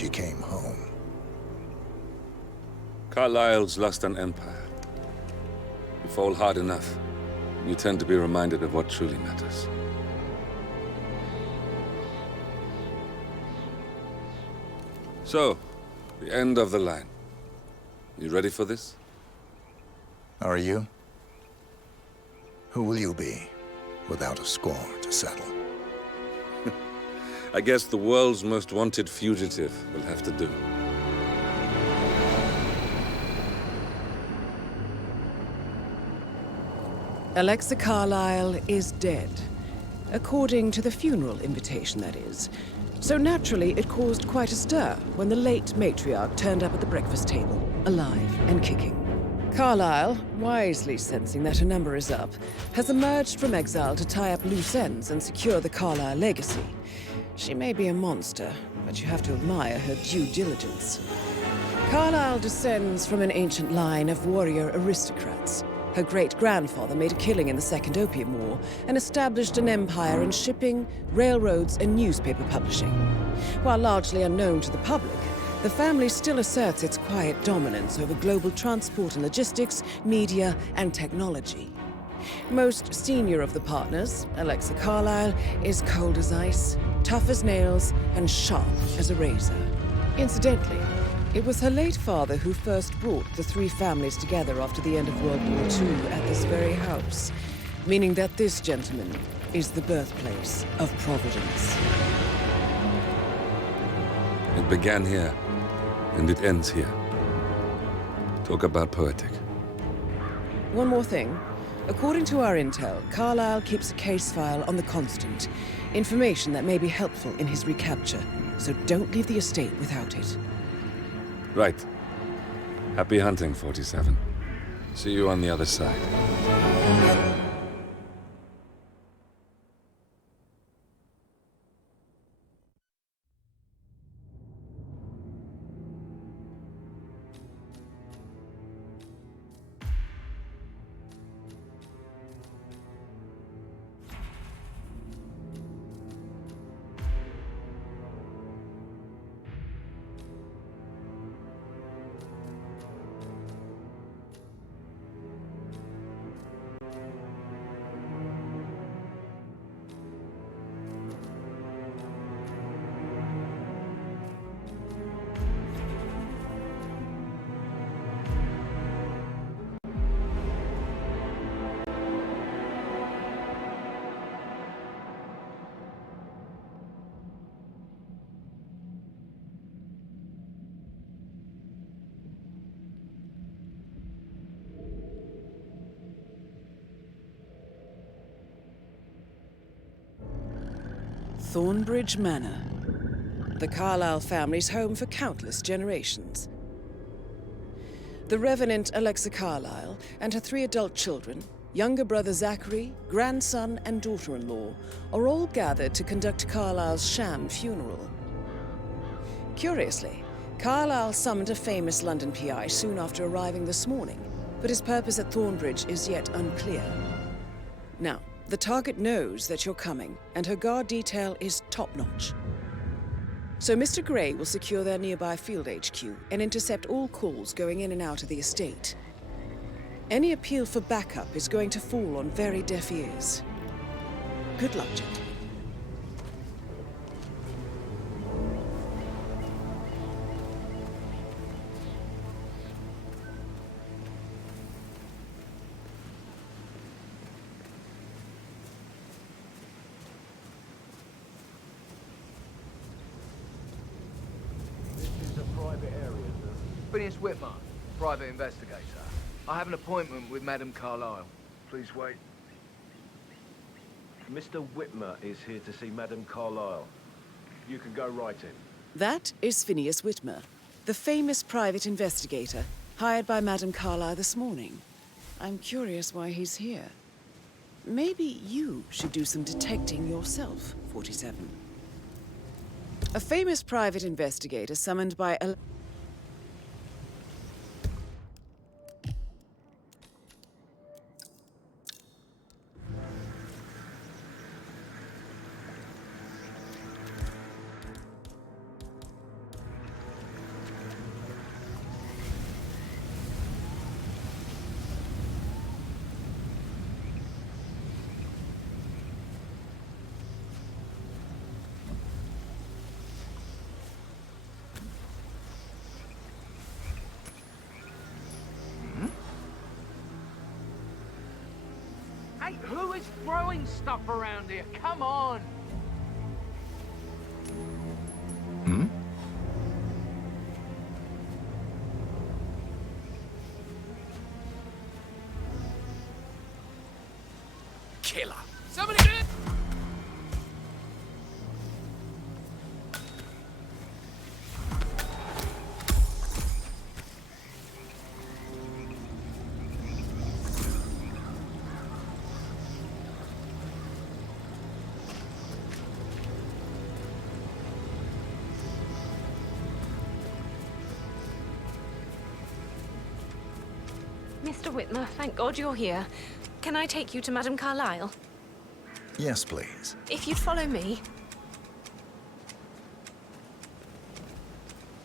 she came home. Carlyle's lost an empire. You fall hard enough, you tend to be reminded of what truly matters. So, the end of the line. You ready for this? Are you? Who will you be, without a score to settle? I guess the world's most wanted fugitive will have to do. Alexa Carlyle is dead. According to the funeral invitation, that is. So naturally, it caused quite a stir when the late matriarch turned up at the breakfast table, alive and kicking. Carlyle, wisely sensing that her number is up, has emerged from exile to tie up loose ends and secure the Carlyle legacy. She may be a monster, but you have to admire her due diligence. Carlyle descends from an ancient line of warrior aristocrats. Her great-grandfather made a killing in the Second Opium War and established an empire in shipping, railroads, and newspaper publishing. While largely unknown to the public, the family still asserts its quiet dominance over global transport and logistics, media, and technology. Most senior of the partners, Alexa Carlyle, is cold as ice, tough as nails, and sharp as a razor. Incidentally, it was her late father who first brought the three families together after the end of World War II at this very house, meaning that this gentleman is the birthplace of Providence. It began here, and it ends here. Talk about poetic. One more thing. According to our intel, Carlyle keeps a case file on the Constant. Information that may be helpful in his recapture, so don't leave the estate without it. Right. Happy hunting, 47. See you on the other side. Thornbridge Manor. The Carlyle family's home for countless generations. The Revenant Alexa Carlyle and her 3 adult children, younger brother Zachary, grandson, and daughter-in-law, are all gathered to conduct Carlyle's sham funeral. Curiously, Carlyle summoned a famous London PI soon after arriving this morning, but his purpose at Thornbridge is yet unclear. Now, the target knows that you're coming, and her guard detail is top-notch. So Mr. Gray will secure their nearby field HQ and intercept all calls going in and out of the estate. Any appeal for backup is going to fall on very deaf ears. Good luck, gentlemen. Phineas Whitmer, private investigator. I have an appointment with Madame Carlyle. Please wait. Mr. Whitmer is here to see Madame Carlyle. You can go right in. That is Phineas Whitmer, the famous private investigator hired by Madame Carlyle this morning. I'm curious why he's here. Maybe you should do some detecting yourself, 47. A famous private investigator summoned by Hey, who is throwing stuff around here? Come on! Hmm? Killer. Somebody get it! Mr. Whitmer, thank God you're here. Can I take you to Madame Carlyle? Yes, please. If you'd follow me.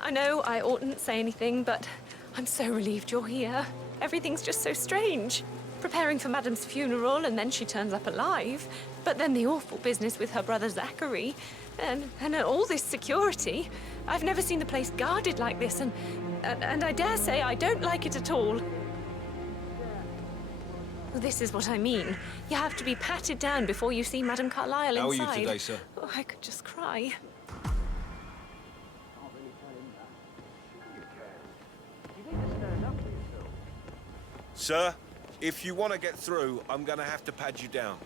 I know I oughtn't say anything, but I'm so relieved you're here. Everything's just so strange. Preparing for Madame's funeral, and then she turns up alive. But then the awful business with her brother Zachary, and all this security. I've never seen the place guarded like this, and I dare say I don't like it at all. Well, this is what I mean. You have to be patted down before you see Madame Carlyle inside. How are you today, sir? Oh, I could just cry. Sir, if you want to get through, I'm going to have to pad you down.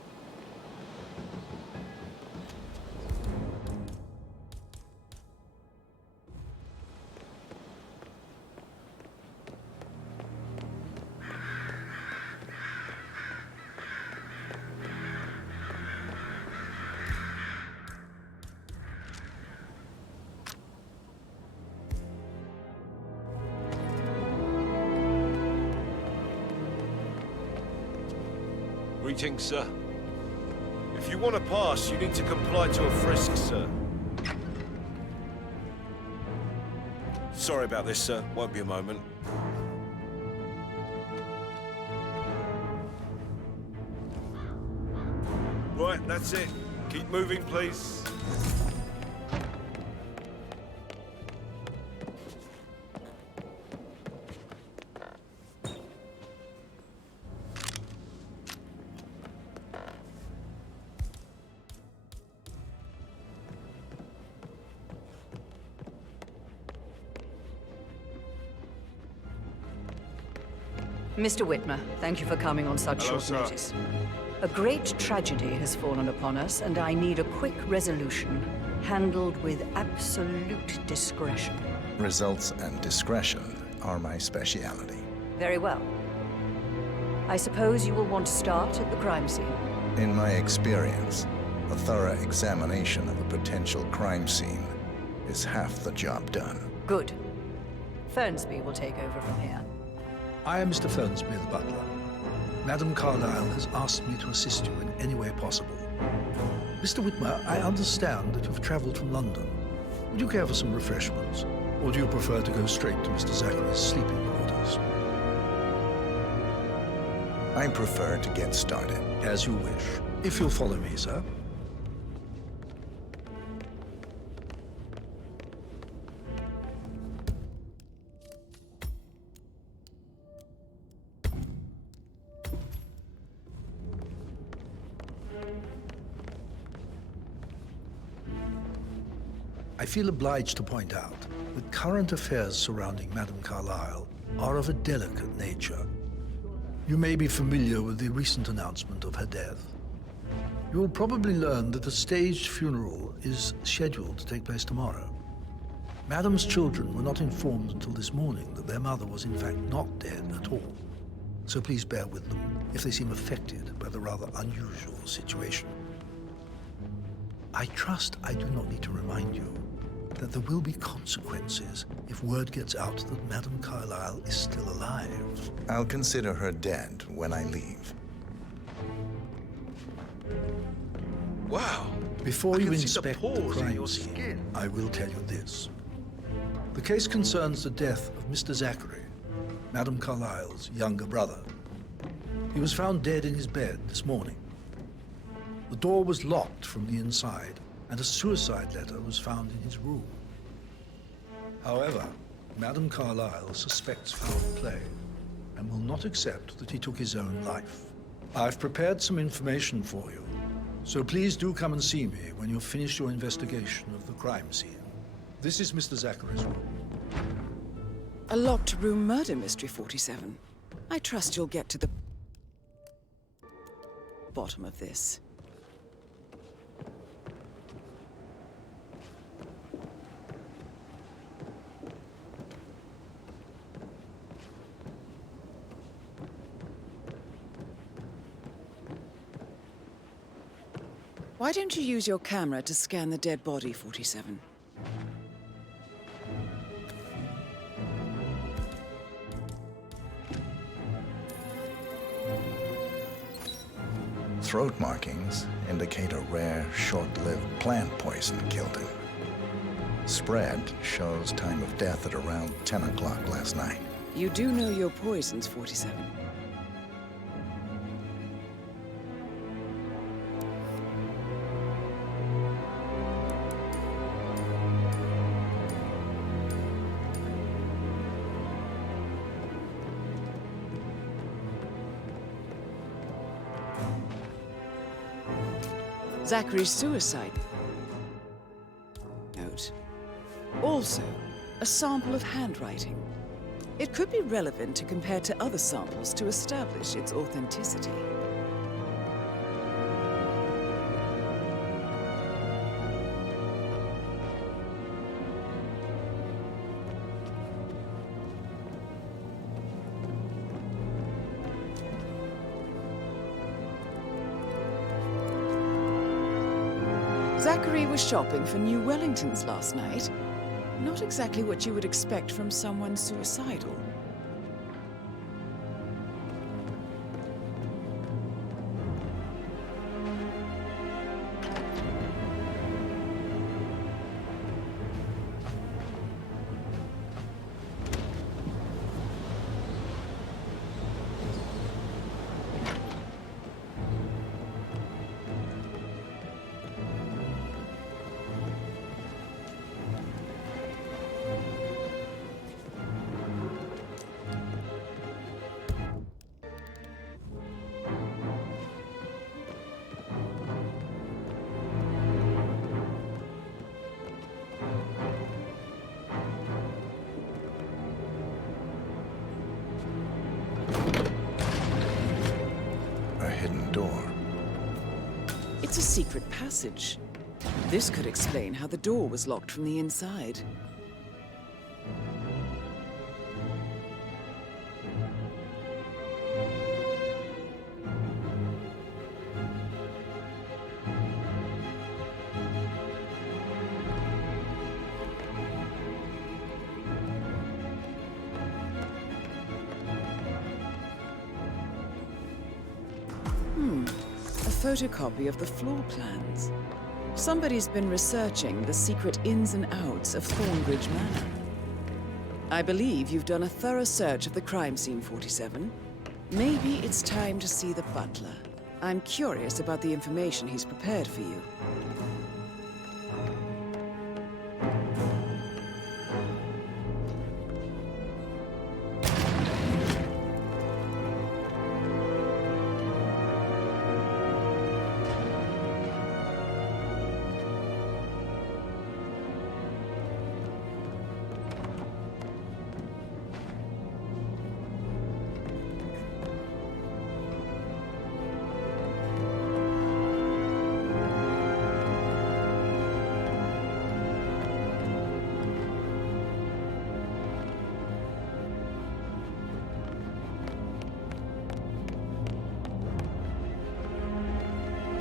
Greetings, sir. If you want to pass, you need to comply to a frisk, sir. Sorry about this, sir. Won't be a moment. Right, that's it. Keep moving, please. Mr. Whitmer, thank you for coming on such Hello, short sir. notice. A great tragedy has fallen upon us, and I need a quick resolution, handled with absolute discretion. Results and discretion are my speciality. Very well. I suppose you will want to start at the crime scene. In my experience, a thorough examination of a potential crime scene is half the job done. Good. Fernsby will take over from here. I am Mr. Fernsby, the butler. Madame Carlyle has asked me to assist you in any way possible. Mr. Whitmer, I understand that you've traveled from London. Would you care for some refreshments? Or do you prefer to go straight to Mr. Zachary's sleeping quarters? I prefer to get started. As you wish. If you'll follow me, sir. I feel obliged to point out that current affairs surrounding Madame Carlyle are of a delicate nature. You may be familiar with the recent announcement of her death. You will probably learn that a staged funeral is scheduled to take place tomorrow. Madame's children were not informed until this morning that their mother was in fact not dead at all. So please bear with them if they seem affected by the rather unusual situation. I trust I do not need to remind you that there will be consequences if word gets out that Madame Carlyle is still alive. I'll consider her dead when I leave. Wow. Before I you can see the inspect the pores in crime your scene, skin. I will tell you this. The case concerns the death of Mr. Zachary, Madame Carlyle's younger brother. He was found dead in his bed this morning. The door was locked from the inside, and a suicide letter was found in his room. However, Madame Carlyle suspects foul play and will not accept that he took his own life. I've prepared some information for you, so please do come and see me when you've finished your investigation of the crime scene. This is Mr. Zachary's room. A locked room murder mystery, 47. I trust you'll get to the bottom of this. Why don't you use your camera to scan the dead body, 47? Throat markings indicate a rare, short-lived plant poison killed him. Spread shows time of death at around 10 o'clock last night. You do know your poisons, 47. Zachary's suicide note. Also, a sample of handwriting. It could be relevant to compare to other samples to establish its authenticity. Zachary was shopping for new Wellingtons last night. Not exactly what you would expect from someone suicidal. It's a secret passage. This could explain how the door was locked from the inside. A photocopy of the floor plans. Somebody's been researching the secret ins and outs of Thornbridge Manor. I believe you've done a thorough search of the crime scene, 47. Maybe it's time to see the butler. I'm curious about the information he's prepared for you.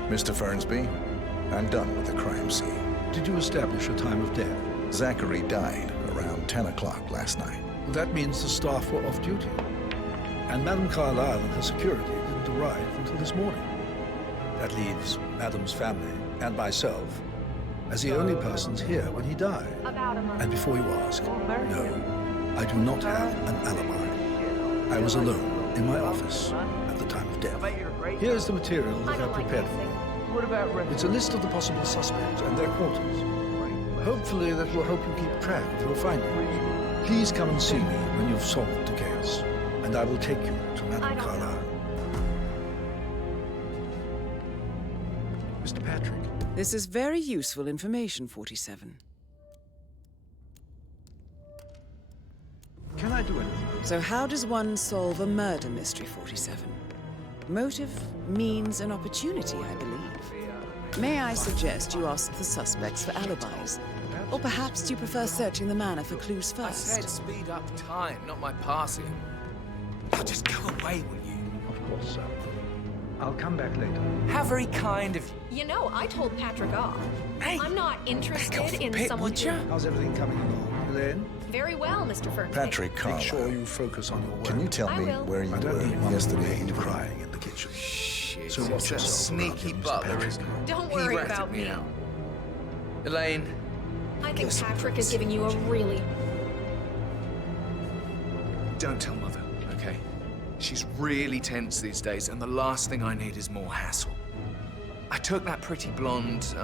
Mr. Fernsby, I'm done with the crime scene. Did you establish a time of death? Zachary died around 10 o'clock last night. Well, that means the staff were off duty. And Madame Carlyle and her security didn't arrive until this morning. That leaves Madame's family and myself as the only persons here when he died. And before you ask, no, I do not have an alibi. I was alone in my office at the time of death. Here's the material that I prepared for you. It's a list of the possible suspects and their quarters. Hopefully that will help you keep track of your findings. Please come and see me when you've solved the case, and I will take you to Madame Carlyle. Patrick. This is very useful information, 47. Can I do anything? So how does one solve a murder mystery, 47? Motive, means, and opportunity, I believe. May I suggest you ask the suspects for alibis? Or perhaps do you prefer searching the manor for clues I first? said speed up time, not my passing. Oh, just go away, will you? Of course, sir. I'll come back later. How very kind of you. You know, I told Patrick off. Hey, I'm not interested in bit, someone would ya? who... How's everything coming along, Elaine? Very well, Mr. Fernsley. Patrick Make Carlyle. sure you focus on your work. Can you tell I me will. where you I don't were need Mum yesterday Elaine evening? crying in the kitchen. Shit, So watch it's that yourself around sneaky him, Mr. butler, Patrick. isn't he? Don't He worry ratted about me. out. Elaine, I think Listen, Patrick is giving you a really... don't tell Mother, okay? She's really tense these days, and the last thing I need is more hassle. I took that pretty blonde,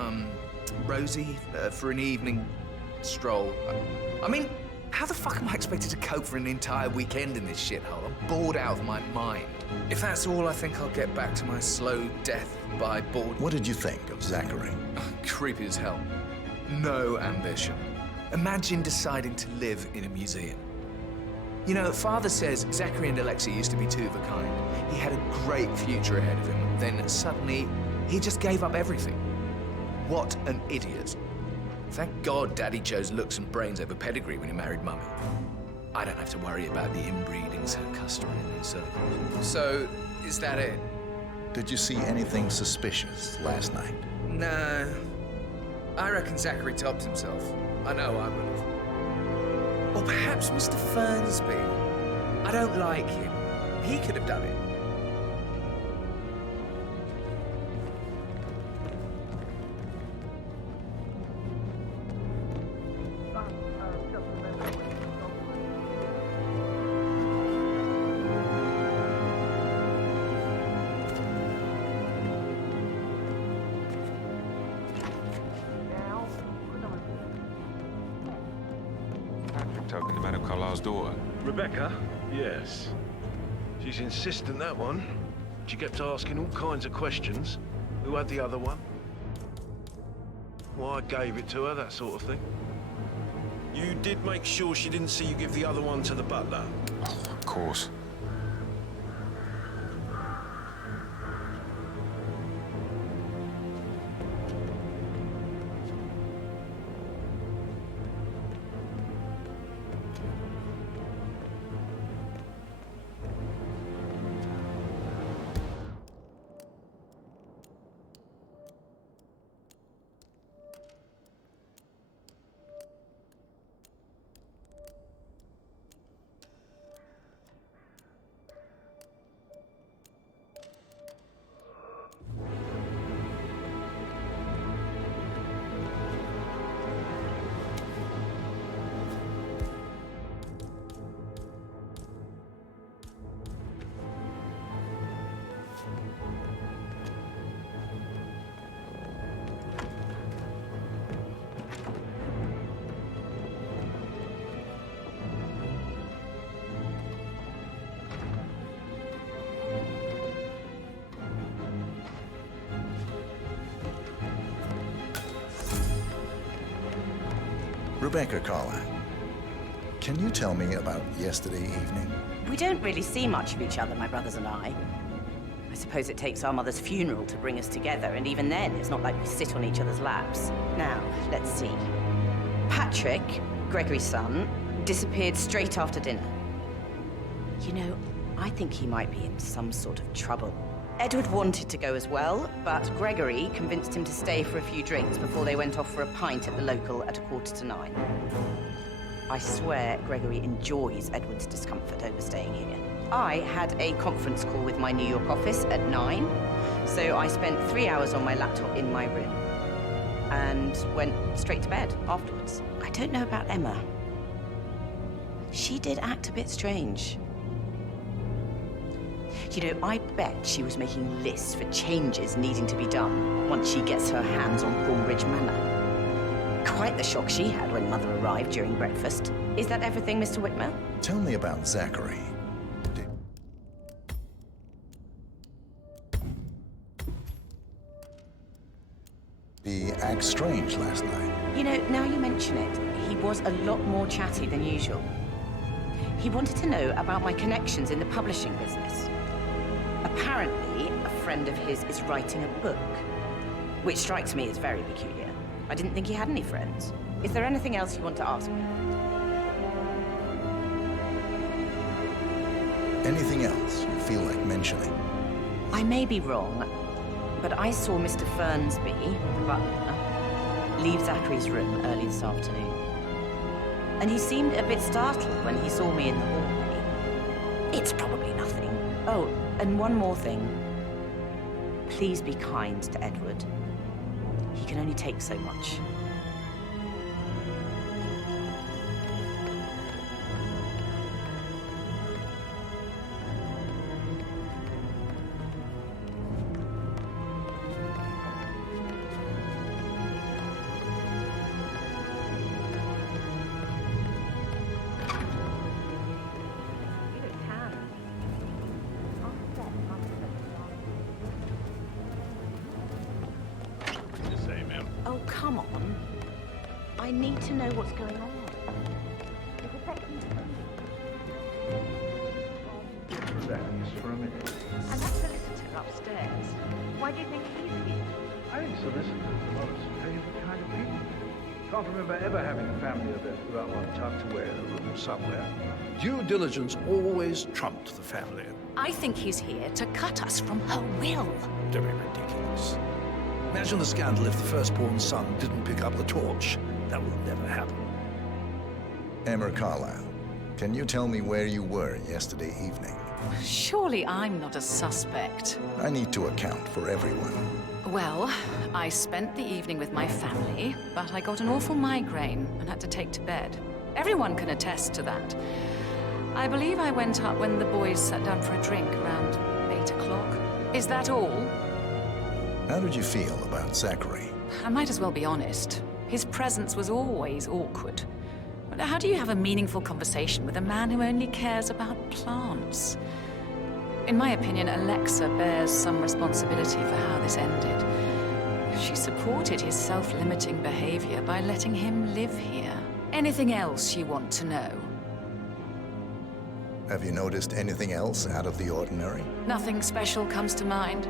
Rosie, for an evening stroll. I mean, how the fuck am I expected to cope for an entire weekend in this shithole? I'm bored out of my mind. If that's all, I think I'll get back to my slow death by boredom. What did you think of Zachary? Creepy as hell. No ambition. Imagine deciding to live in a museum. You know, Father says Zachary and Alexei used to be two of a kind. He had a great future ahead of him. Then suddenly, he just gave up everything. What an idiot. Thank God Daddy chose looks and brains over pedigree when he married Mummy. I don't have to worry about the inbreedings customary in these circles. So, is that it? Did you see anything suspicious last night? No. I reckon Zachary topped himself. I know I would have. Or perhaps Mr. Fernsby. I don't like him. He could have done it. Patrick talking to Madame Carlyle's daughter. Rebecca? Yes. She's insistent, that one. She kept asking all kinds of questions. Who had the other one? Why I gave it to her, that sort of thing. You did make sure she didn't see you give the other one to the butler? Oh, of course. Rebecca Carlyle, can you tell me about yesterday evening? We don't really see much of each other, my brothers and I. I suppose it takes our mother's funeral to bring us together, and even then, it's not like we sit on each other's laps. Now, let's see. Patrick, Gregory's son, disappeared straight after dinner. You know, I think he might be in some sort of trouble. Edward wanted to go as well, but Gregory convinced him to stay for a few drinks before they went off for a pint at the local at 9:15. I swear Gregory enjoys Edward's discomfort over staying here. I had a conference call with my New York office at 9, so I spent 3 hours on my laptop in my room and went straight to bed afterwards. I don't know about Emma. She did act a bit strange. You know, I bet she was making lists for changes needing to be done once she gets her hands on Thornbridge Manor. Quite the shock she had when Mother arrived during breakfast. Is that everything, Mr. Whitmer? Tell me about Zachary. he act strange last night? You know, now you mention it, he was a lot more chatty than usual. He wanted to know about my connections in the publishing business. Apparently, a friend of his is writing a book, which strikes me as very peculiar. I didn't think he had any friends. Is there anything else you want to ask me? Anything else you feel like mentioning? I may be wrong, but I saw Mr. Fernsby, the butler, leave Zachary's room early this afternoon. And he seemed a bit startled when he saw me in the hallway. It's probably nothing. Oh, and one more thing. Please be kind to Edward. He can only take so much. Oh, come on. I need to know what's going on. Just for a minute. And that solicitor upstairs. Why do you think he's here? I think solicitors are not his favorite kind of people. Can't remember ever having a family event without one tucked away in a room somewhere. Due diligence always trumped the family. I think he's here to cut us from her will. Don't be ridiculous. Imagine the scandal if the firstborn son didn't pick up the torch. That will never happen. Emma Carlyle, can you tell me where you were yesterday evening? Surely I'm not a suspect. I need to account for everyone. Well, I spent the evening with my family, but I got an awful migraine and had to take to bed. Everyone can attest to that. I believe I went up when the boys sat down for a drink around 8 o'clock. Is that all? How did you feel about Zachary? I might as well be honest. His presence was always awkward. But how do you have a meaningful conversation with a man who only cares about plants? In my opinion, Alexa bears some responsibility for how this ended. She supported his self-limiting behavior by letting him live here. Anything else you want to know? Have you noticed anything else out of the ordinary? Nothing special comes to mind.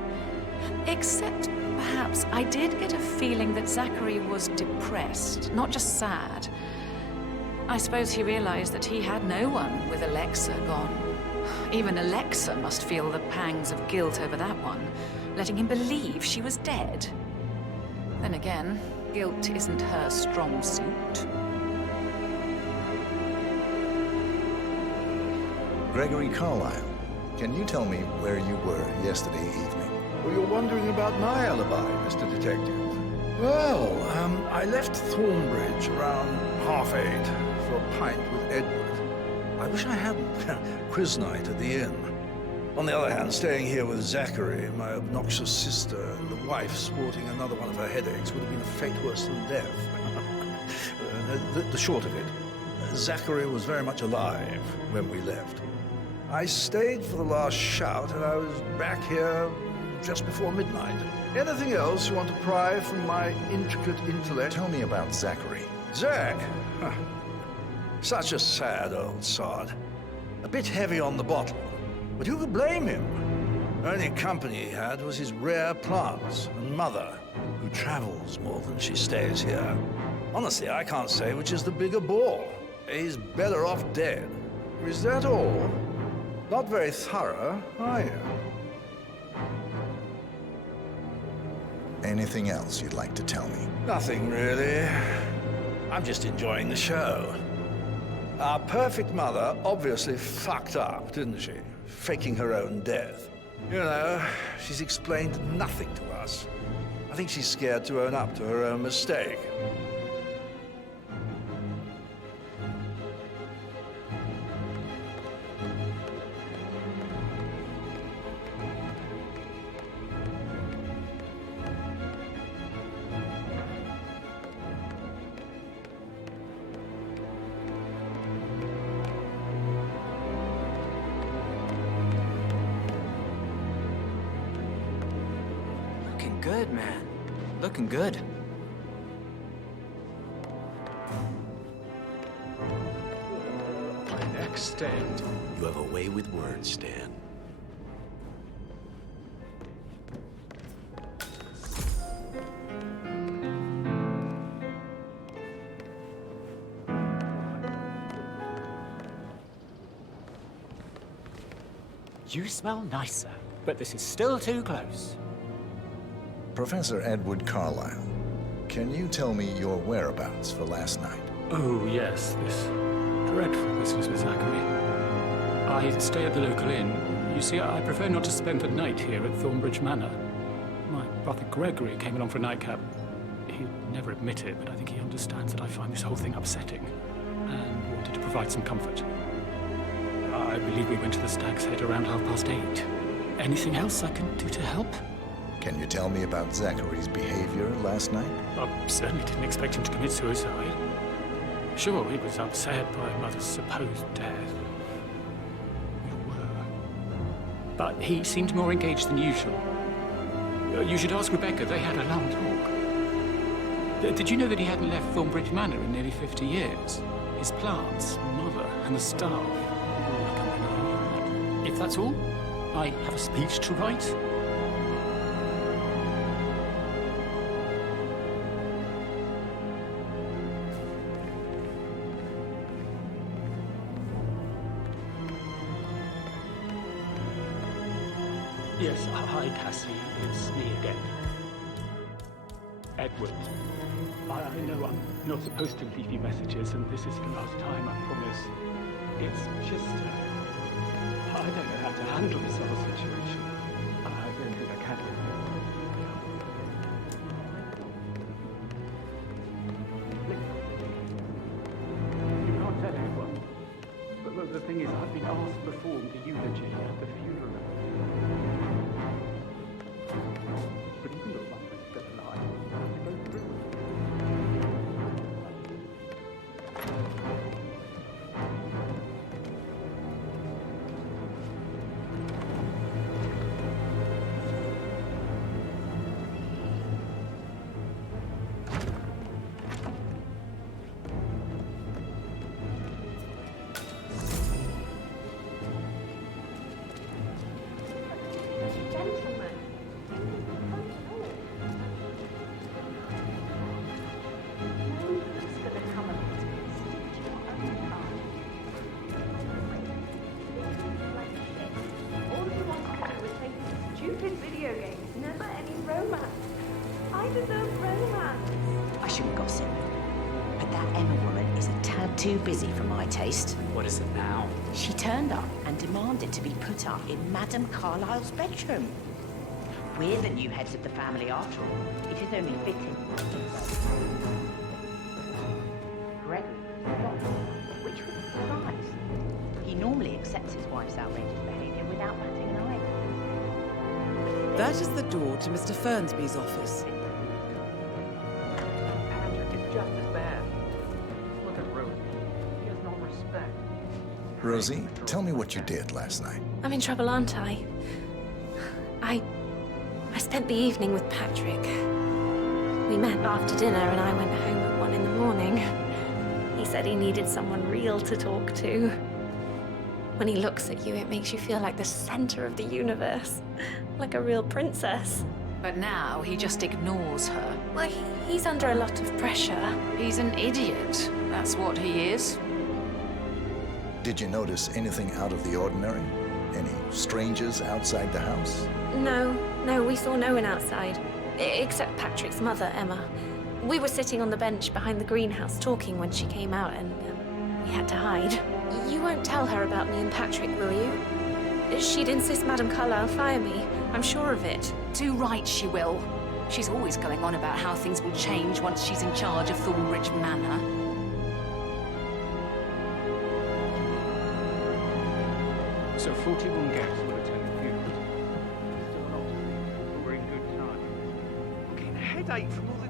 Except, perhaps, I did get a feeling that Zachary was depressed, not just sad. I suppose he realized that he had no one with Alexa gone. Even Alexa must feel the pangs of guilt over that one, letting him believe she was dead. Then again, guilt isn't her strong suit. Gregory Carlyle, can you tell me where you were yesterday evening? Well, you're wondering about my alibi, Mr. Detective. Well, I left Thornbridge around 8:30 for a pint with Edward. I wish I hadn't. Quiz night at the inn. On the other hand, staying here with Zachary, my obnoxious sister, and the wife sporting another one of her headaches would have been a fate worse than death. The short of it, Zachary was very much alive when we left. I stayed for the last shout, and I was back here just before midnight. Anything else you want to pry from my intricate intellect? Tell me about Zachary. Zach? Huh. Such a sad old sod. A bit heavy on the bottle, but who could blame him? Only company he had was his rare plants and mother, who travels more than she stays here. Honestly, I can't say which is the bigger ball. He's better off dead. Is that all? Not very thorough, are you? Anything else you'd like to tell me? Nothing, really. I'm just enjoying the show. Our perfect mother obviously fucked up, didn't she? Faking her own death. You know, she's explained nothing to us. I think she's scared to own up to her own mistake. Looking good, man. Looking good. understand. You have a way with words, Stan. You smell nicer, but this is still too close. Professor Edward Carlyle, can you tell me your whereabouts for last night? Oh, yes, this dreadful business with Zachary. I stay at the local inn. You see, I prefer not to spend the night here at Thornbridge Manor. My brother Gregory came along for a nightcap. He'd never admit it, but I think he understands that I find this whole thing upsetting and wanted to provide some comfort. I believe we went to the Stag's Head around 8:30. Anything else I can do to help? Can you tell me about Zachary's behavior last night? I certainly didn't expect him to commit suicide. Sure, he was upset by Mother's supposed death. We were. But he seemed more engaged than usual. You should ask Rebecca. They had a long talk. Did you know that he hadn't left Thornbridge Manor in nearly 50 years? His plants, Mother, and the staff. If that's all, I have a speech to write. Yes, hi, Cassie. It's me again. Edward. I know I'm not supposed to leave you messages, and this is the last time, I promise. It's just... I don't know how to handle this whole situation. I don't think I can. You can't tell anyone. But the thing is, I've been asked to perform the eulogy at the funeral. But even though Mum was still alive, I have to go through it. Too busy for my taste. What is it now? She turned up and demanded to be put up in Madame Carlyle's bedroom. We're the new heads of the family after all. It is only fitting. Gregory was shocked, which was a surprise. He normally accepts his wife's outrageous behavior without batting an eye. That is the door to Mr. Fernsby's office. Patrick is just as bad. Look at Rosie. He has no respect. Rosie, tell me what you did last night. I'm in trouble, aren't I? I spent the evening with Patrick. We met after dinner and I went home at 1 a.m. He said he needed someone real to talk to. When he looks at you, it makes you feel like the center of the universe. Like a real princess. But now he just ignores her. Well, he's under a lot of pressure. He's an idiot. That's what he is. Did you notice anything out of the ordinary? Any strangers outside the house? No, we saw no one outside. Except Patrick's mother, Emma. We were sitting on the bench behind the greenhouse talking when she came out and we had to hide. You won't tell her about me and Patrick, will you? She'd insist Madame Carlyle fire me. I'm sure of it. Too right she will. She's always going on about how things will change once she's in charge of Thornbridge Manor. So 41 guests will attend the funeral. Still a lot to see, but we're in good time. I'm getting a headache from all the...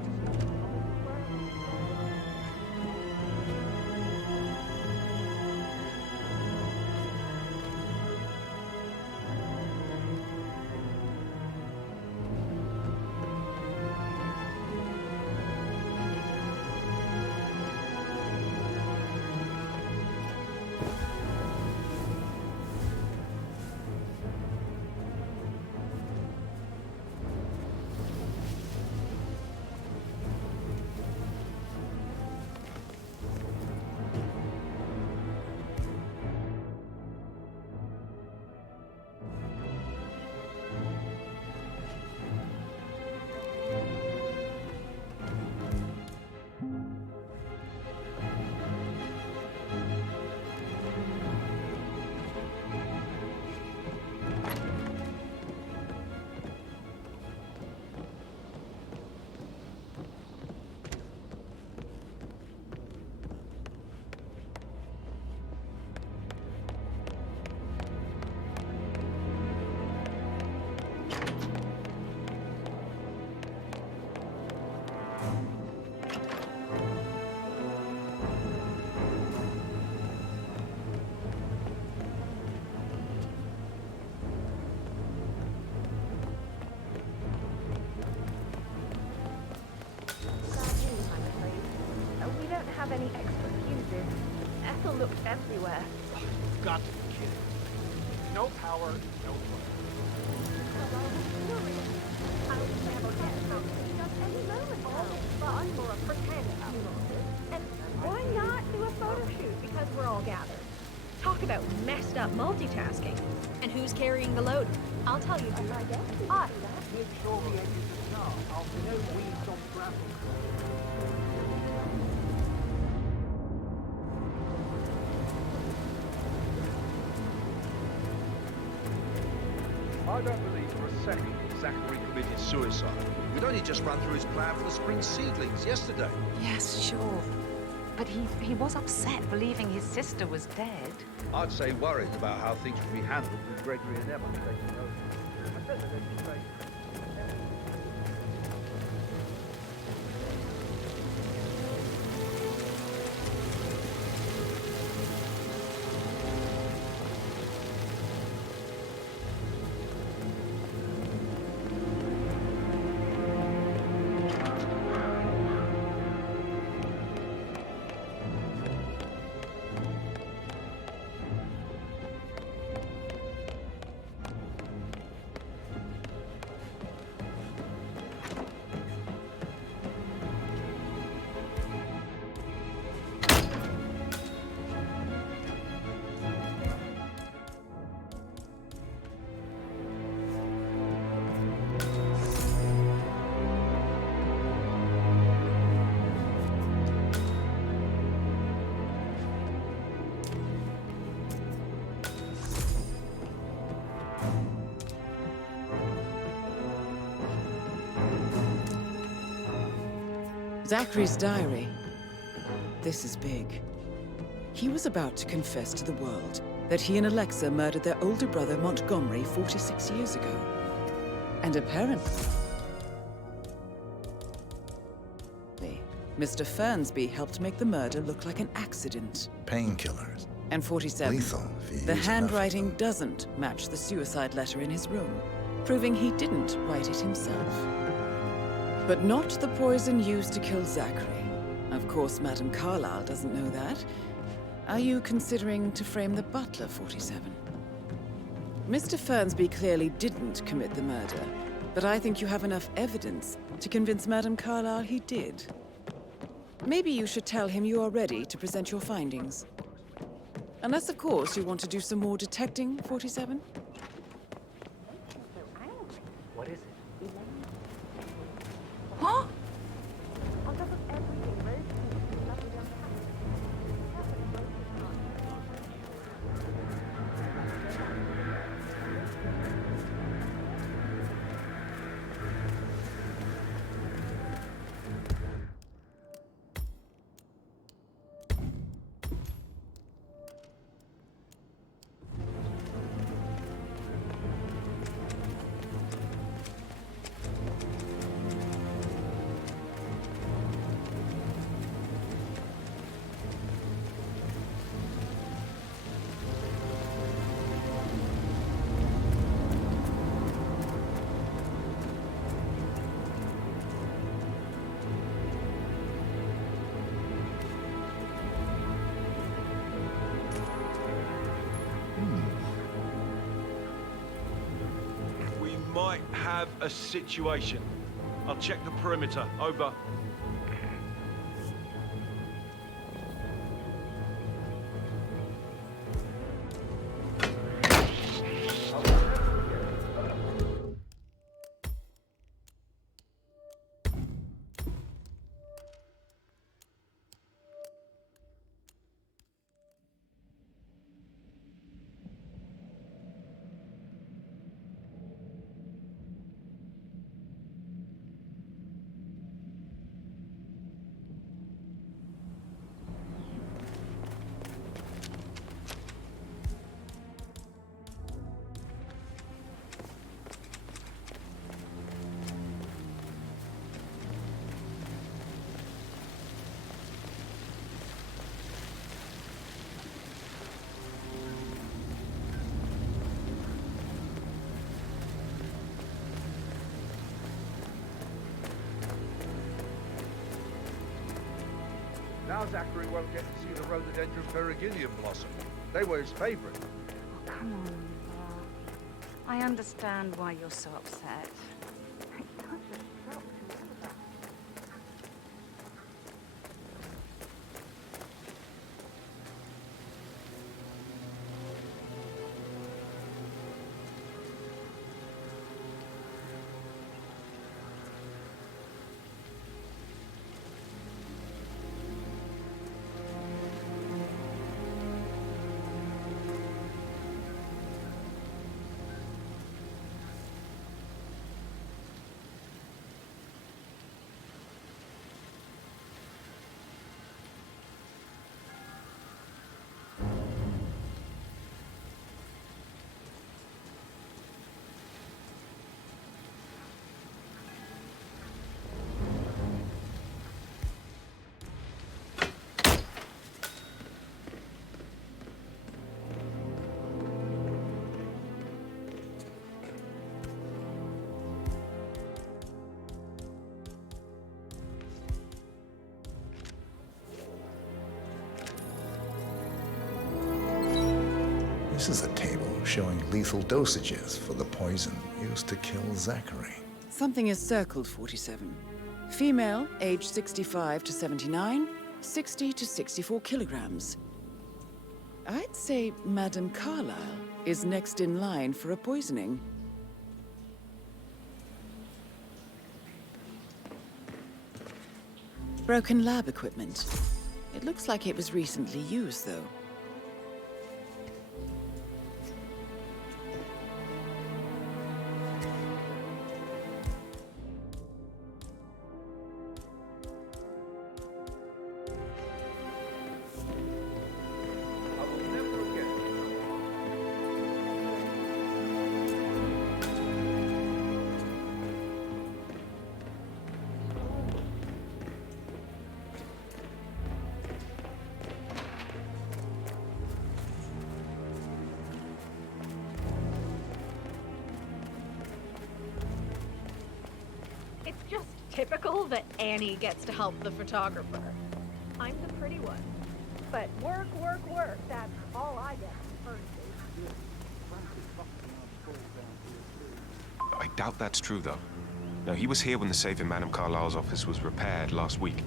any extra fuses. Ethel looked everywhere. Got to be kidding. No power, no fire. I'll never get just any moment now. Fun for a pretend funeral. And why not do a photo shoot because we're all gathered? Talk about messed up multitasking. And who's carrying the load? I'll tell you who. I guess us. Make sure we exit the car. I'll know we stop traveling. I don't believe for a second Zachary committed suicide. We'd only just run through his plan for the spring seedlings yesterday. Yes, sure. But he was upset believing his sister was dead. I'd say worried about how things would be handled with Gregory and Emma taking over. I bet they'd be straight. Zachary's diary. This is big. He was about to confess to the world that he and Alexa murdered their older brother Montgomery 46 years ago. And apparently, Mr. Fernsby helped make the murder look like an accident. Painkillers. And 47. Lethal if you The use enough of handwriting doesn't match the suicide letter in his room, proving he didn't write it himself. But not the poison used to kill Zachary. Of course, Madame Carlyle doesn't know that. Are you considering to frame the butler, 47? Mr. Fernsby clearly didn't commit the murder, but I think you have enough evidence to convince Madame Carlyle he did. Maybe you should tell him you are ready to present your findings. Unless, of course, you want to do some more detecting, 47? What is it? Huh? On top of everything, Rose thinks she's in love with young Might have a situation. I'll check the perimeter. Over. Now Zachary won't get to see the rhododendron perigilium blossom. They were his favorite. Oh, come on, Val. I understand why you're so upset. This is a table showing lethal dosages for the poison used to kill Zachary. Something is circled, 47. Female, age 65 to 79, 60 to 64 kilograms. I'd say Madame Carlyle is next in line for a poisoning. Broken lab equipment. It looks like it was recently used, though. It's just typical that Annie gets to help the photographer. I'm the pretty one. But work, work, work. That's all I get from her. I doubt that's true, though. No, he was here when the safe in Madame Carlyle's office was repaired last week.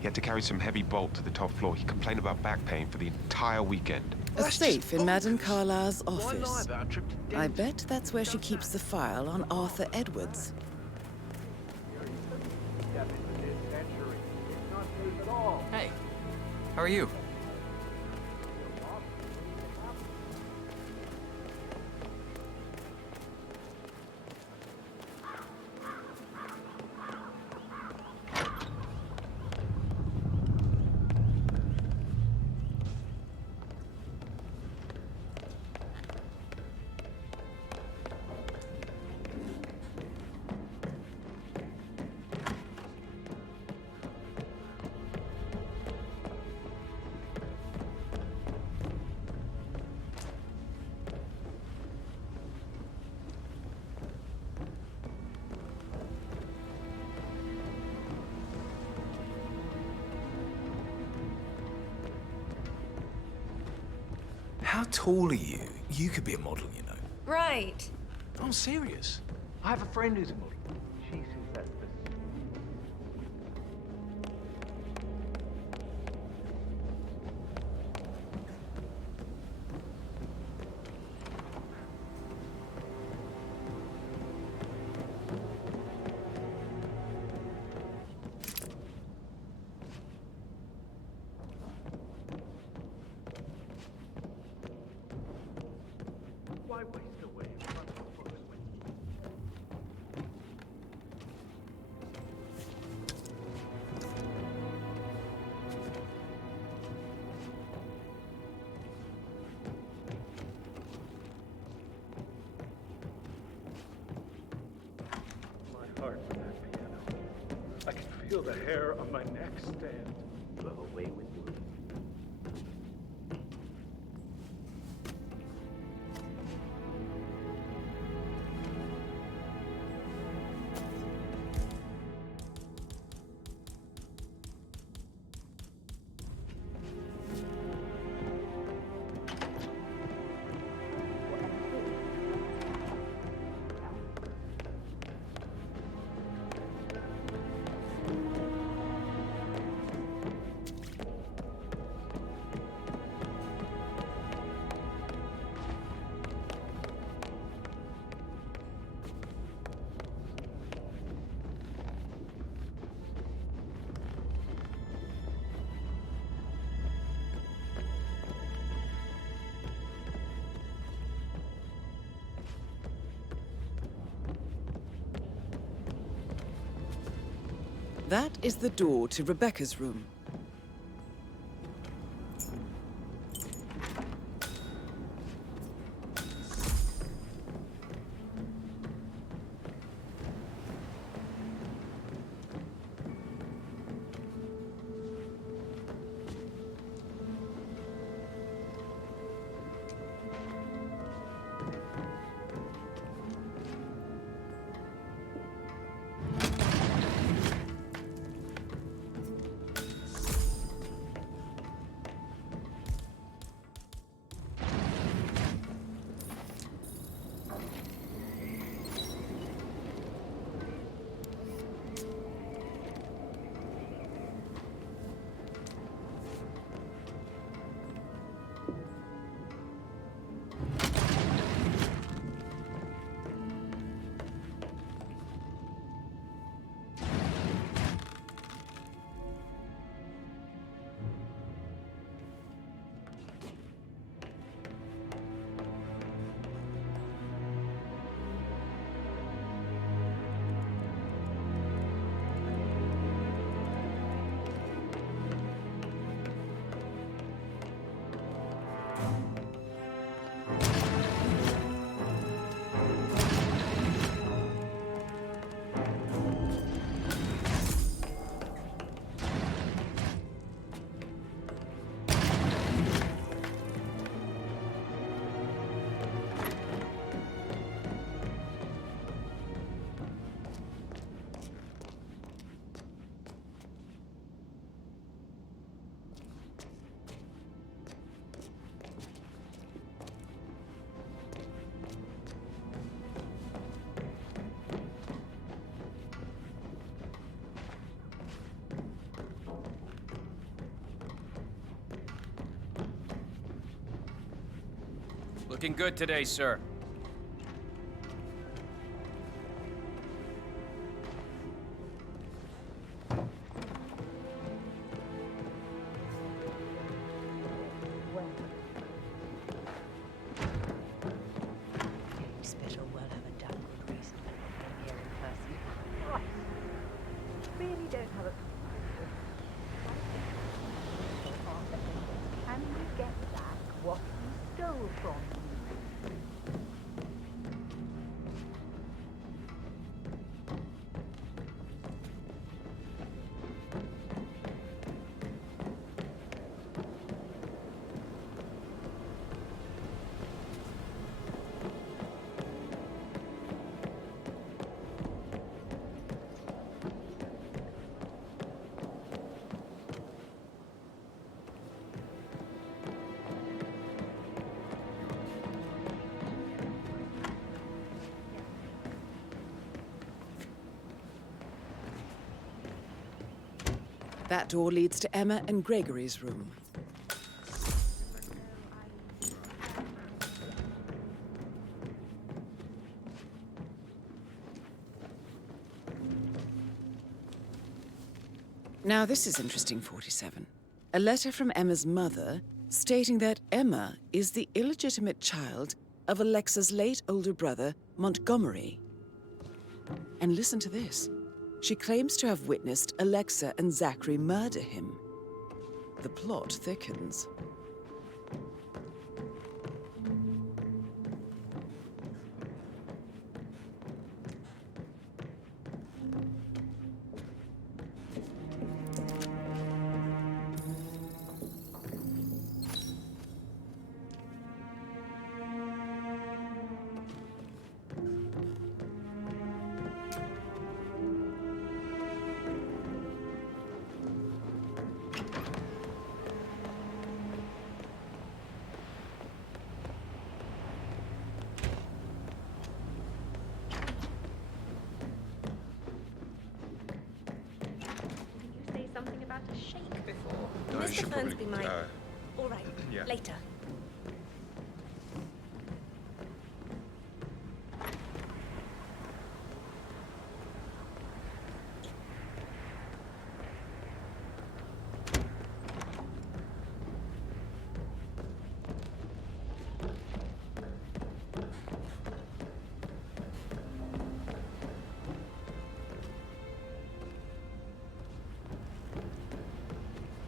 He had to carry some heavy bolt to the top floor. He complained about back pain for the entire weekend. A safe in Madame Carlyle's office. I bet that's where she keeps the file on Arthur Edwards. Hey, how are you? How tall are you? You could be a model, you know. Right. I'm serious. I have a friend who's a model. She says that's the... Why waste away? My heart for that piano. I can feel the hair on my neck stand. Go away with you. That is the door to Rebecca's room. Looking good today, sir. Special well have a damn good reason for being here in person. Right. Really don't have a Can you get back what you stole from me? That door leads to Emma and Gregory's room. Now this is interesting, 47. A letter from Emma's mother stating that Emma is the illegitimate child of Alexa's late older brother, Montgomery. And listen to this. She claims to have witnessed Alexa and Zachary murder him. The plot thickens. Something about a shake before. No, I Mr. should probably, Fernsby might. All right. yeah. Later.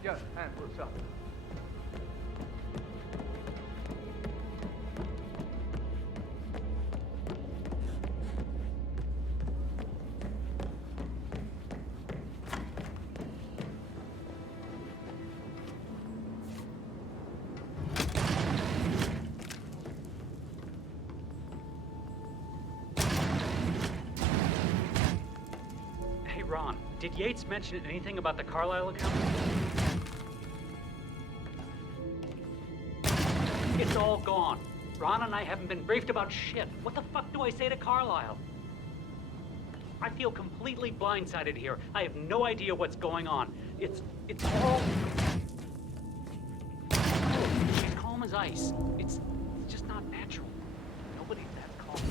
Joe, and what's up? Hey, Ron, did Yates mention anything about the Carlisle account? It's all gone. Ron and I haven't been briefed about shit. What the fuck do I say to Carlisle? I feel completely blindsided here. I have no idea what's going on. It's all... Oh, she's calm as ice. It's just not natural. Nobody's that calm.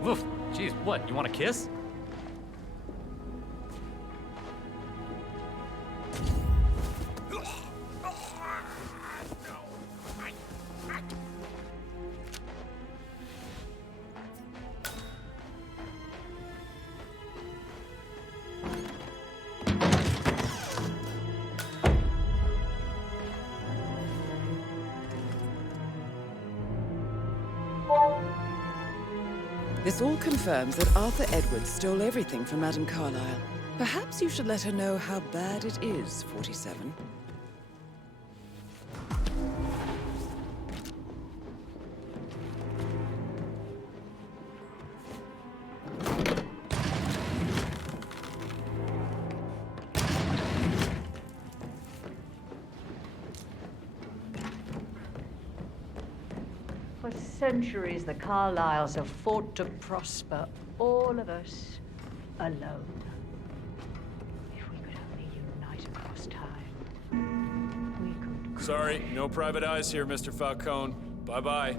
Woof. Jeez, what? You want a kiss? This all confirms that Arthur Edwards stole everything from Madame Carlisle. Perhaps you should let her know how bad it is, 47. For centuries, the Carlyles have fought to prosper, all of us alone. If we could only unite across time, we could... Sorry, no private eyes here, Mr. Falcone. Bye-bye.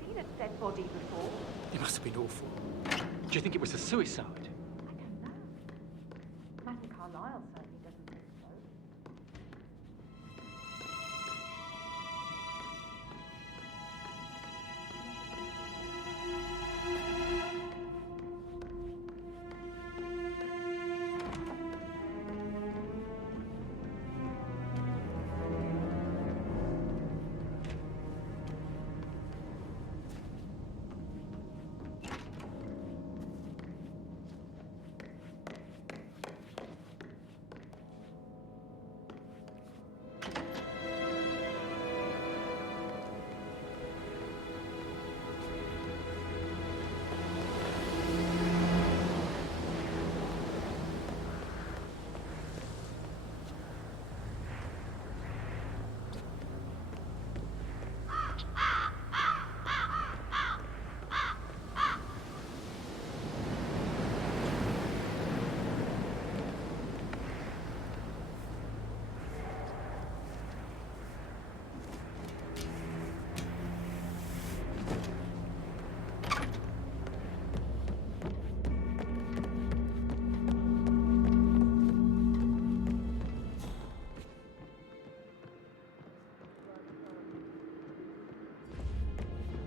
seen a dead body before. It must have been awful. Do you think it was a suicide? Madam Carlyle certainly doesn't think so.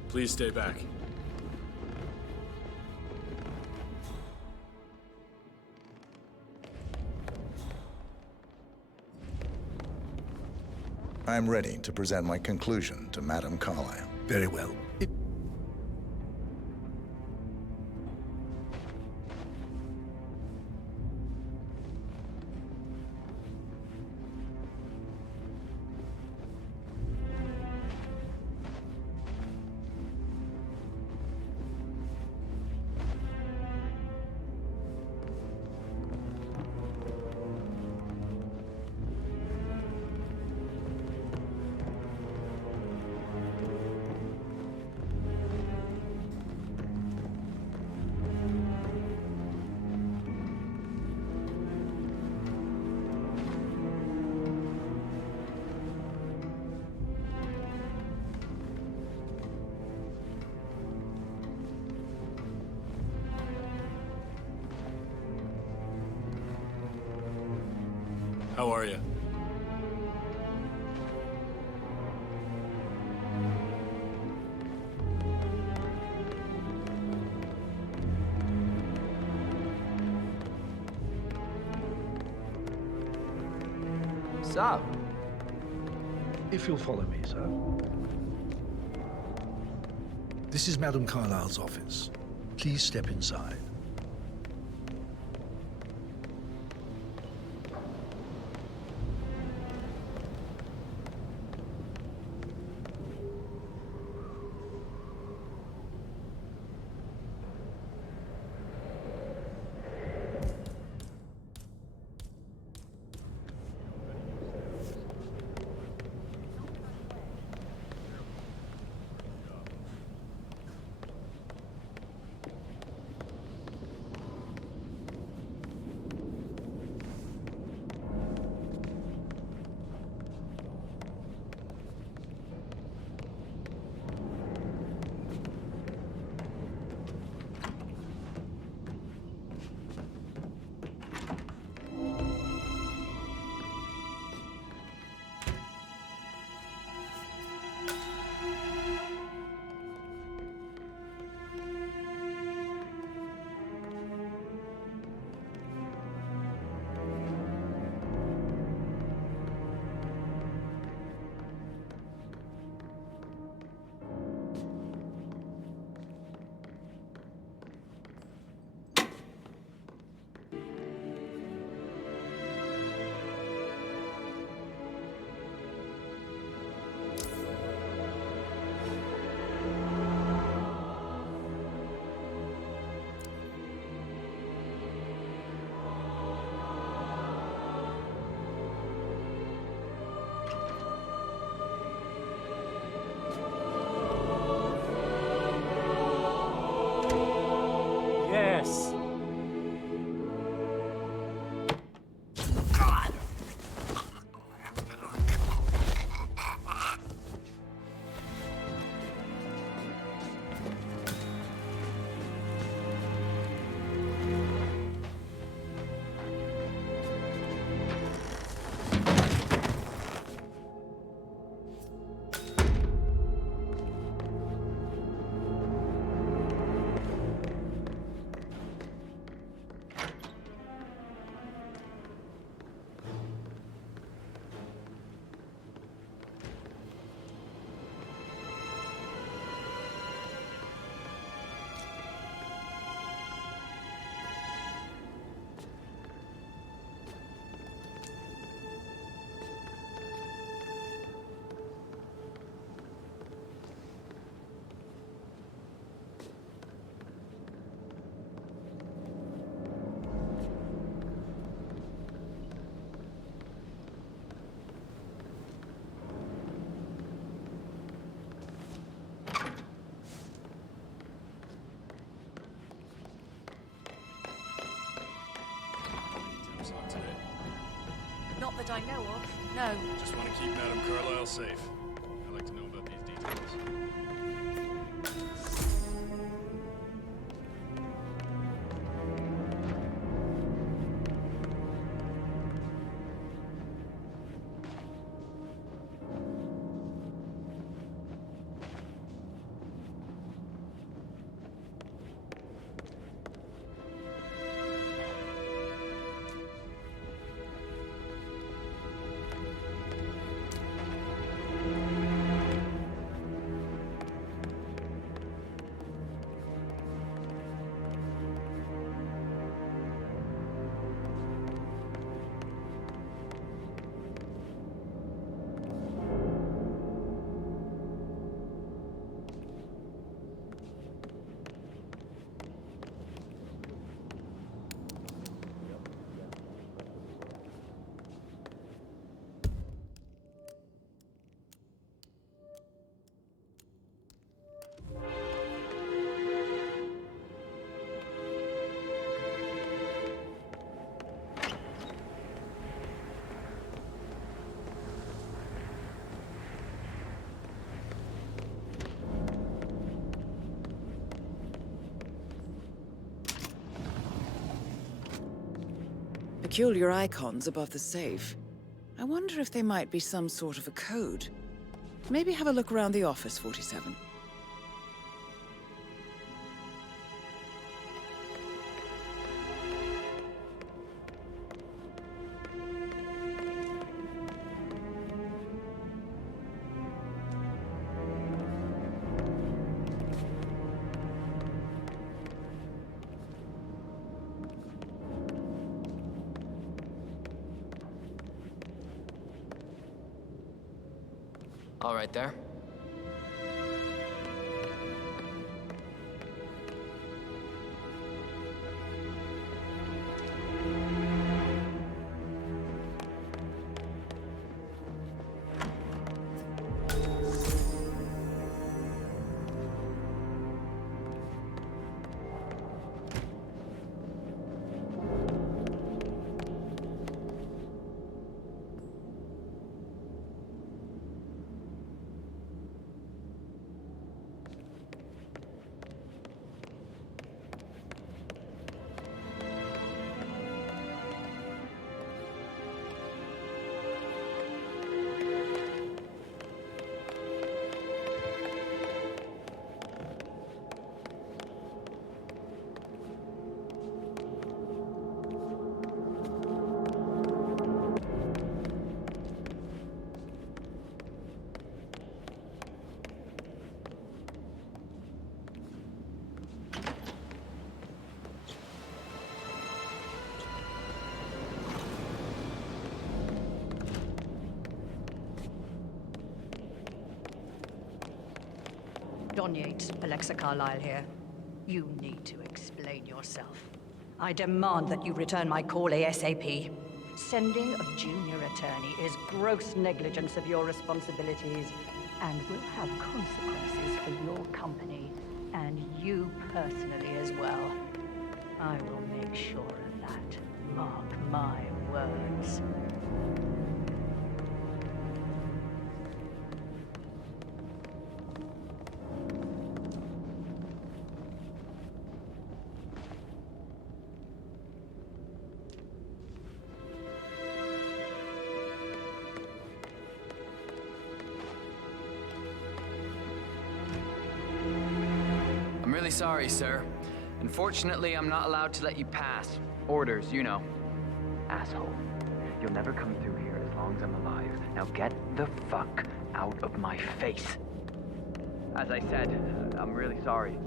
Please stay back. I'm ready to present my conclusion to Madame Carlyle. Very well. How are you? So, if you'll follow me, sir. This is Madame Carlyle's office. Please step inside. that I know of. No. Just want to keep Madame Carlyle safe. I'd like to know about these details. Peculiar icons above the safe. I wonder if they might be some sort of a code. Maybe have a look around the office, 47. All right there. Don Yates, Alexa Carlyle here. You need to explain yourself. I demand that you return my call ASAP. Sending a junior attorney is gross negligence of your responsibilities and will have consequences for your company and you personally as well. I will make sure of that. Mark my words. I'm really sorry, sir. Unfortunately, I'm not allowed to let you pass. Orders, you know. Asshole. You'll never come through here as long as I'm alive. Now get the fuck out of my face. As I said, I'm really sorry.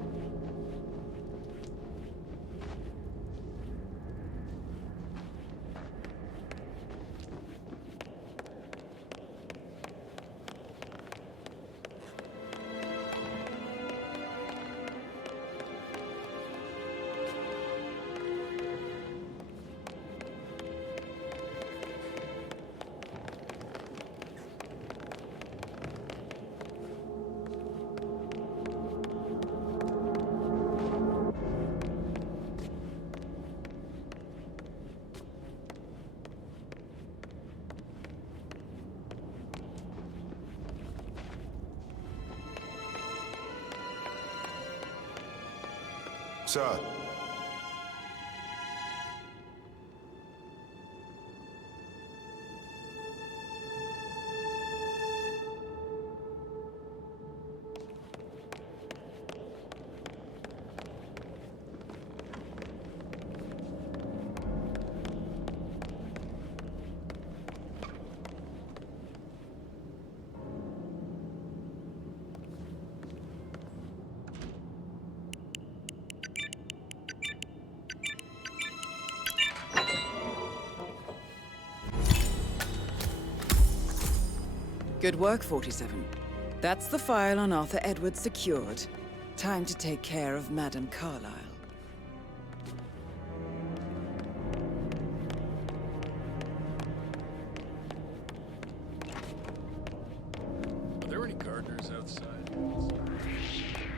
Sir. Good work, 47. That's the file on Arthur Edwards secured. Time to take care of Madame Carlyle. Are there any gardeners outside?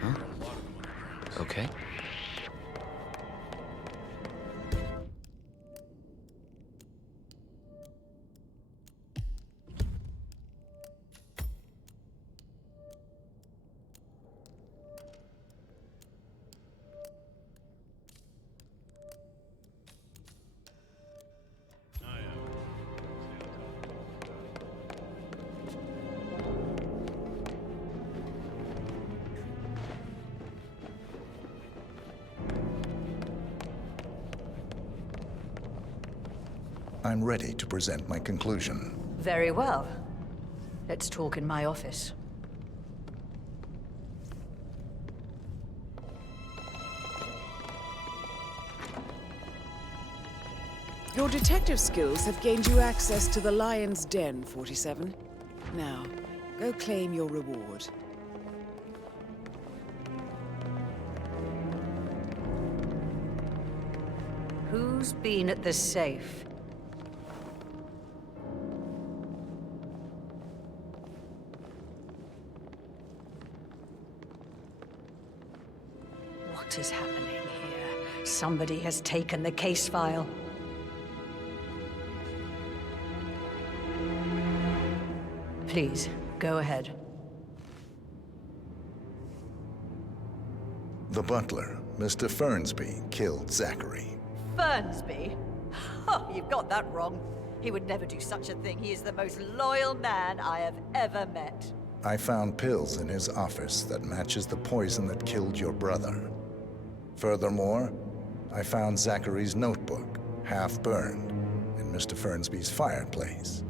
Huh? Okay. I'm ready to present my conclusion. Very well. Let's talk in my office. Your detective skills have gained you access to the Lion's Den, 47. Now, go claim your reward. Who's been at the safe? What is happening here? Somebody has taken the case file. Please, go ahead. The butler, Mr. Fernsby, killed Zachary. Fernsby? Oh, you've got that wrong. He would never do such a thing. He is the most loyal man I have ever met. I found pills in his office that matches the poison that killed your brother. Furthermore, I found Zachary's notebook, half burned, in Mr. Fernsby's fireplace.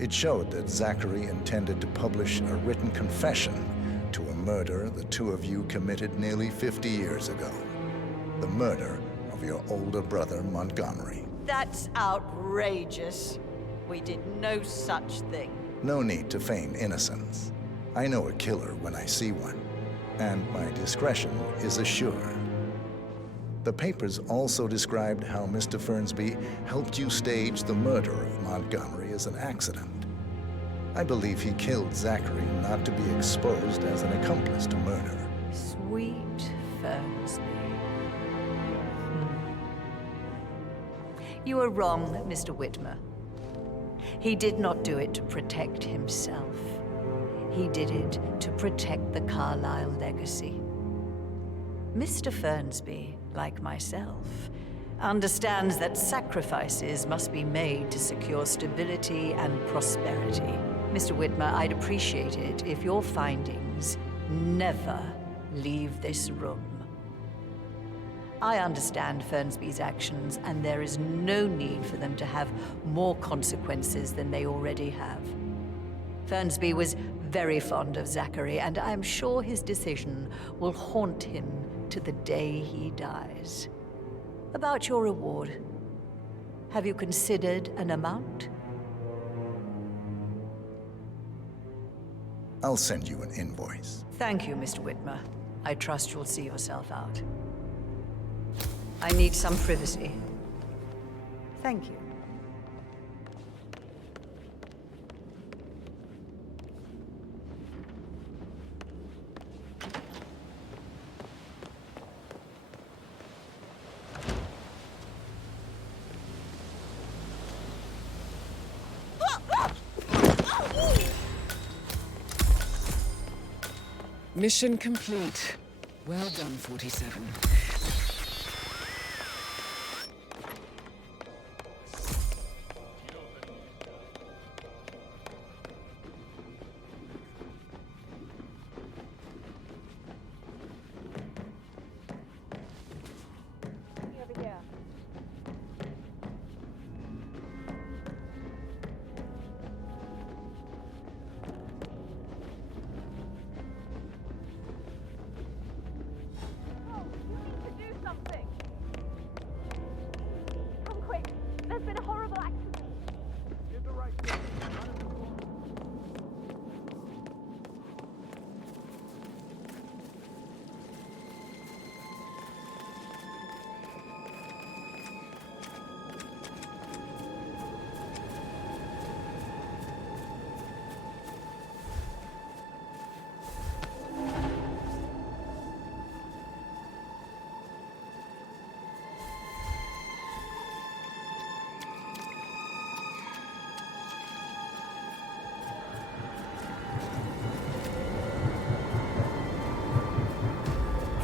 It showed that Zachary intended to publish a written confession to a murder the two of you committed nearly 50 years ago. The murder of your older brother, Montgomery. That's outrageous. We did no such thing. No need to feign innocence. I know a killer when I see one, and my discretion is assured. The papers also described how Mr. Fernsby helped you stage the murder of Montgomery as an accident. I believe he killed Zachary not to be exposed as an accomplice to murder. Sweet Fernsby. You are wrong, Mr. Whitmer. He did not do it to protect himself. He did it to protect the Carlyle legacy. Mr. Fernsby, like myself, understands that sacrifices must be made to secure stability and prosperity. Mr. Whitmer, I'd appreciate it if your findings never leave this room. I understand Fernsby's actions, and there is no need for them to have more consequences than they already have. Fernsby was very fond of Zachary, and I'm sure his decision will haunt him to the day he dies. About your reward, have you considered an amount? I'll send you an invoice. Thank you, Mr. Whitmer. I trust you'll see yourself out. I need some privacy. Thank you. Mission complete. Well done, 47.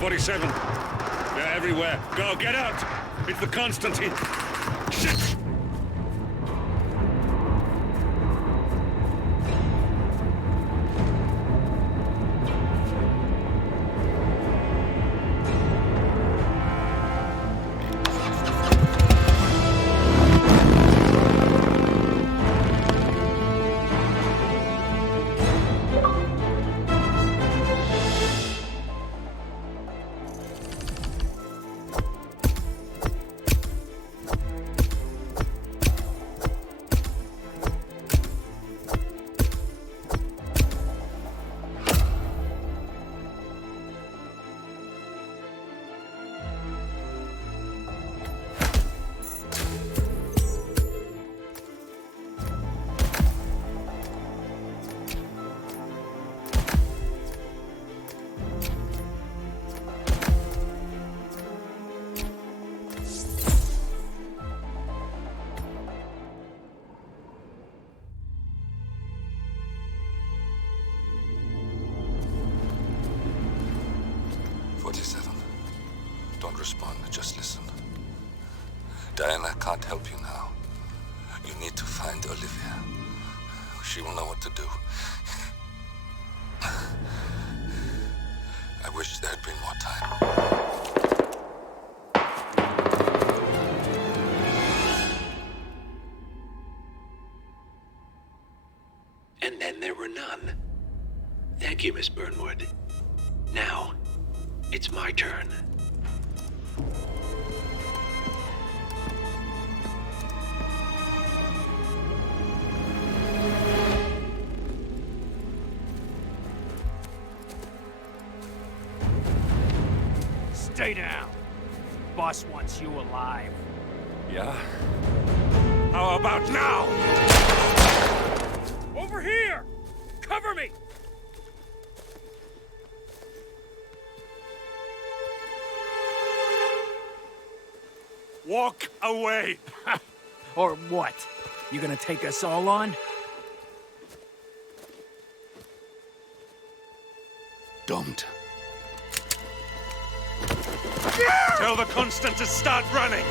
47. They're everywhere. Go, get out! It's the Constantine. Shit! Don't respond, just listen. Diana can't help you now. You need to find Olivia. She will know what to do. I wish there had been more time. And then there were none. Thank you, Miss Burnwood. Now, it's my turn. Stay down. Boss wants you alive. Yeah? How about now? Over here! Cover me! Walk away! Or what? You gonna take us all on? Don't. Tell the Constant to start running!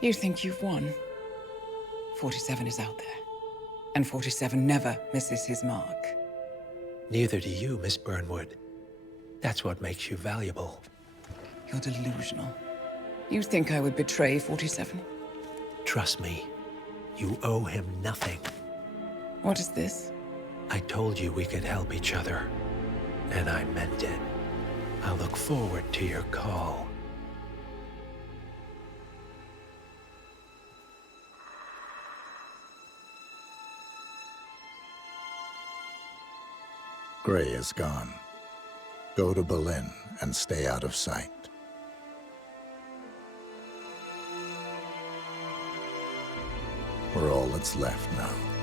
You think you've won? 47 is out there. And 47 never misses his mark. Neither do you, Miss Burnwood. That's what makes you valuable. You're delusional. You think I would betray 47? Trust me, you owe him nothing. What is this? I told you we could help each other, and I meant it. I look forward to your call. Gray is gone. Go to Berlin and stay out of sight. We're all that's left now.